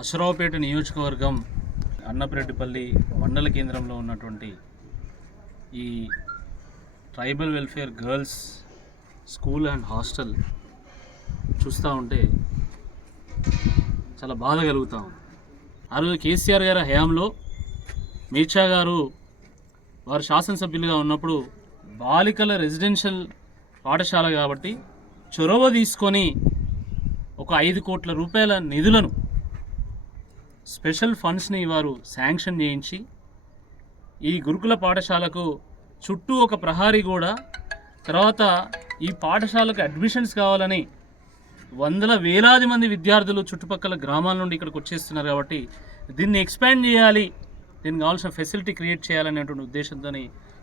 అశ్రావుపేట నియోజకవర్గం అన్నపరెడ్డిపల్లి మండల కేంద్రంలో ఉన్నటువంటి ఈ tribal welfare girls school and hostel చూస్తూ ఉంటే చాలా బాధ కలుగుతూ ఉంది. ఆ రోజు కేసీఆర్ గారి హయాంలో మీర్చా గారు వారు శాసనసభ్యులుగా ఉన్నప్పుడు బాలికల రెసిడెన్షియల్ పాఠశాల కాబట్టి చొరవ తీసుకొని ఒక 5 కోట్ల రూపాయల నిధులను స్పెషల్ ఫండ్స్ని వారు శాంక్షన్ చేయించి ఈ గురుకుల పాఠశాలకు చుట్టూ ఒక ప్రహారీ గోడ, తర్వాత ఈ పాఠశాలకు అడ్మిషన్స్ కావాలని వేలాది మంది విద్యార్థులు చుట్టుపక్కల గ్రామాల నుండి ఇక్కడికి వచ్చేస్తున్నారు. కాబట్టి దీన్ని ఎక్స్పాండ్ చేయాలి, దీనికి కావాల్సిన ఫెసిలిటీ క్రియేట్ చేయాలనేటువంటి ఉద్దేశంతో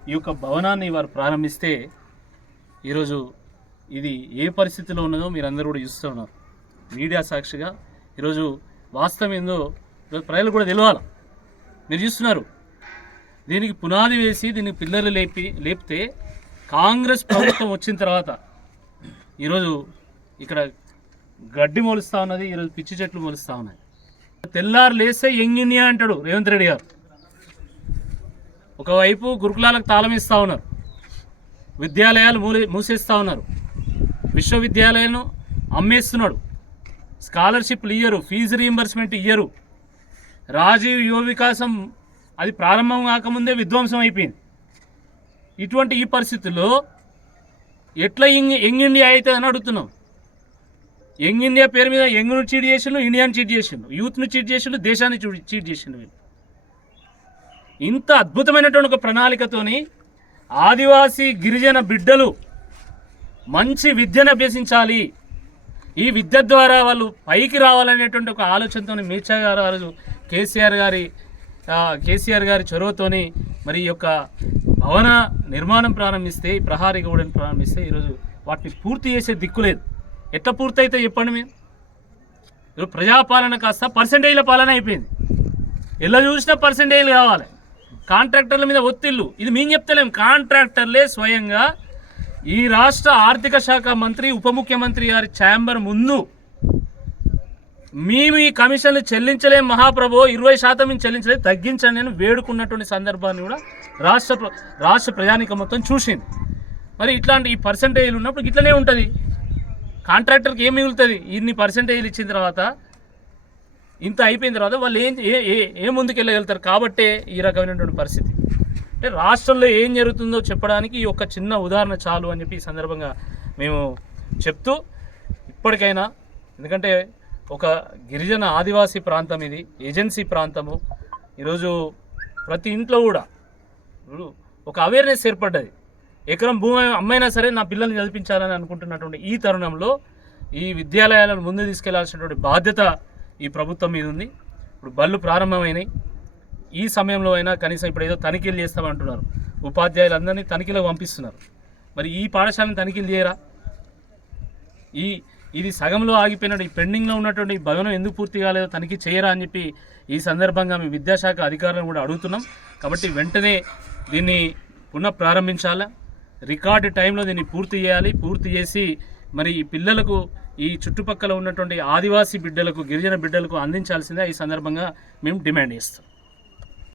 ఈ యొక్క భవనాన్ని వారు ప్రారంభిస్తే ఈరోజు ఇది ఏ పరిస్థితిలో ఉన్నదో మీరందరూ కూడా చూస్తున్నారు. మీడియా సాక్షిగా ఈరోజు వాస్తవం ఏందో ప్రజలు కూడా తెలియాలి. మీరు చూస్తున్నారు, దీనికి పునాది వేసి దీనికి పిల్లలు లేపితే కాంగ్రెస్ ప్రభుత్వం వచ్చిన తర్వాత ఈరోజు ఇక్కడ గడ్డి మొలుస్తూ ఉన్నది, ఈరోజు పిచ్చి చెట్లు మొలుస్తూ ఉన్నాయి. తెల్లారు లేస్తే యంగ్ ఇండియా అంటాడు రేవంత్ రెడ్డి గారు. ఒకవైపు గురుకులాలకు తాళం ఇస్తూ ఉన్నారు, విద్యాలయాలు మూసేస్తూ ఉన్నారు, విశ్వవిద్యాలయాలను అమ్మేస్తున్నాడు, స్కాలర్షిప్లు ఇయ్యరు, ఫీజు రీయింబర్స్మెంట్ ఇయ్యరు, రాజీవ్ యువ వికాసం అది ప్రారంభం కాకముందే విధ్వంసం అయిపోయింది. ఇటువంటి ఈ పరిస్థితుల్లో ఎట్లా యంగ్ ఇండియా అవుతుంది అని అడుగుతున్నాం. యంగ్ ఇండియా పేరు మీద యంగ్ను చీట్ చేసిండు, ఇండియాని చీట్ చేసిండు, యూత్ను చీట్ చేసిండు, దేశాన్ని చీట్ చేసిండు. వీళ్ళు ఇంత అద్భుతమైనటువంటి ఒక ప్రణాళికతోని ఆదివాసీ గిరిజన బిడ్డలు మంచి విద్యను అభ్యసించాలి, ఈ విద్య ద్వారా వాళ్ళు పైకి రావాలనేటువంటి ఒక ఆలోచనతో మీర్చా గారు ఆ రోజు కేసీఆర్ గారి చొరవతోని మరి ఈ యొక్క భవన నిర్మాణం ప్రారంభిస్తే, ఈ ప్రహారీ గోడను ప్రారంభిస్తే ఈరోజు వాటిని పూర్తి చేసే దిక్కు లేదు. ఎట్లా పూర్తయితే చెప్పండి మీరు? ఈరోజు ప్రజాపాలన కాస్త పర్సెంటేజ్ల పాలన అయిపోయింది. ఎలా చూసినా పర్సెంటేజ్లు కావాలి, కాంట్రాక్టర్ల మీద ఒత్తిళ్ళు. ఇది మేము చెప్తలేం, కాంట్రాక్టర్లే స్వయంగా ఈ రాష్ట్ర ఆర్థిక శాఖ మంత్రి ఉప ముఖ్యమంత్రి గారి ఛాంబర్ ముందు మేము ఈ కమిషన్లు చెల్లించలేం మహాప్రభు, 20% మేము చెల్లించలేదు, తగ్గించండి నేను వేడుకున్నటువంటి సందర్భాన్ని కూడా రాష్ట్ర ప్రజానికం మొత్తం చూసింది. మరి ఇట్లాంటి ఈ పర్సెంటేజ్లు ఉన్నప్పుడు ఇట్లనే ఉంటుంది. కాంట్రాక్టర్కి ఏం మిగులుతుంది? ఇన్ని పర్సెంటేజ్లు ఇచ్చిన తర్వాత, ఇంత అయిపోయిన తర్వాత వాళ్ళు ఏం ముందుకెళ్ళగలుగుతారు? కాబట్టే ఈ రకమైనటువంటి పరిస్థితి. అంటే రాష్ట్రంలో ఏం జరుగుతుందో చెప్పడానికి ఈ ఒక చిన్న ఉదాహరణ చాలు అని చెప్పి ఈ సందర్భంగా మేము చెప్తూ, ఇప్పటికైనా, ఎందుకంటే ఒక గిరిజన ఆదివాసీ ప్రాంతం, ఇది ఏజెన్సీ ప్రాంతము, ఈరోజు ప్రతి ఇంట్లో కూడా ఒక అవేర్నెస్ ఏర్పడ్డది. ఎకరం భూమి అమ్మైనా సరే నా పిల్లల్ని చదివించాలని అనుకుంటున్నటువంటి ఈ తరుణంలో ఈ విద్యాలయాలను ముందు తీసుకెళ్లాల్సినటువంటి బాధ్యత ఈ ప్రభుత్వం మీద ఉంది. ఇప్పుడు బళ్ళు ప్రారంభమైనాయి, ఈ సమయంలో అయినా కనీసం ఇప్పుడు ఏదో తనిఖీలు చేస్తామంటున్నారు, ఉపాధ్యాయులందరినీ తనిఖీలకు పంపిస్తున్నారు. మరి ఈ పాఠశాలను తనిఖీలు చేయరా? ఇది సగంలో ఆగిపోయినట్టు, ఈ పెండింగ్లో ఉన్నటువంటి భవనం ఎందుకు పూర్తి కాలేదో తనిఖీ చేయరా అని చెప్పి ఈ సందర్భంగా మేము విద్యాశాఖ అధికారులను కూడా అడుగుతున్నాం. కాబట్టి వెంటనే దీన్ని పునః ప్రారంభించాలా, రికార్డు టైంలో దీన్ని పూర్తి చేయాలి. పూర్తి చేసి మరి ఈ పిల్లలకు, ఈ చుట్టుపక్కల ఉన్నటువంటి ఆదివాసీ బిడ్డలకు, గిరిజన బిడ్డలకు అందించాల్సిందే ఈ సందర్భంగా మేము డిమాండ్ చేస్తాం.